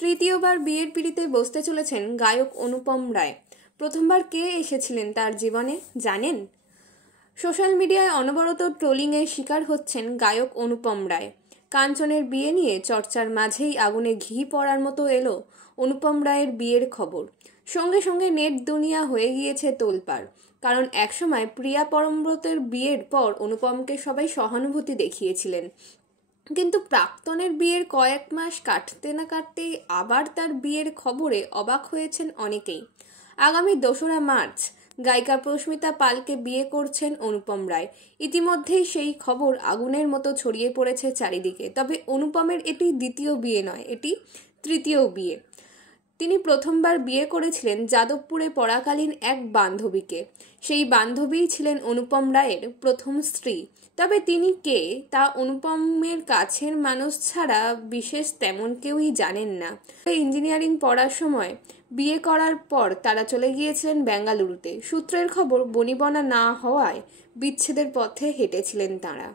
তৃতীয়বার বিয়ের পিঁড়িতে বসতে চলেছেন গায়ক অনুপম রায়। প্রথমবার কে এসেছিলেন তার জীবনে জানেন? সোশ্যাল মিডিয়ায় অনবরত ট্রোলিংয়ের শিকার হচ্ছেন গায়ক অনুপম রায়। কাঞ্চনের বিয়ে নিয়ে চর্চার মাঝেই আগুনে ঘি পড়ার মতো এলো অনুপম রায়ের বিয়ের খবর। সঙ্গে সঙ্গে নেট দুনিয়া হয়ে গিয়েছে তোলপাড়। কারণ একসময় প্রিয়া পরমব্রতের বিয়ের পর অনুপমকে সবাই সহানুভূতি দেখিয়েছিলেন, কিন্তু প্রাক্তনের বিয়ের কয়েক মাস কাটতে না কাটতেই আবার তার বিয়ের খবরে অবাক হয়েছেন অনেকেই। আগামী 2রা মার্চ গায়িকা প্রস্মিতা পালকে বিয়ে করছেন অনুপম রায়। ইতিমধ্যেই সেই খবর আগুনের মতো ছড়িয়ে পড়েছে চারিদিকে। তবে অনুপমের এটি দ্বিতীয় বিয়ে নয়, এটি তৃতীয় বিয়ে। তিনি প্রথমবার বিয়ে করেছিলেন যাদবপুরে পড়াকালীন এক বান্ধবীকে। সেই বান্ধবীই ছিলেন অনুপম রায়ের প্রথম স্ত্রী। তবে তিনি কে তা অনুপমের কাছের মানুষ ছাড়া বিশেষ তেমন কেউই জানেন না। ইঞ্জিনিয়ারিং পড়ার সময় বিয়ে করার পর তারা চলে গিয়েছিলেন বেঙ্গালুরুতে। সূত্রের খবর, বনিবনা না হওয়ায় বিচ্ছেদের পথে হেঁটেছিলেন তাঁরা।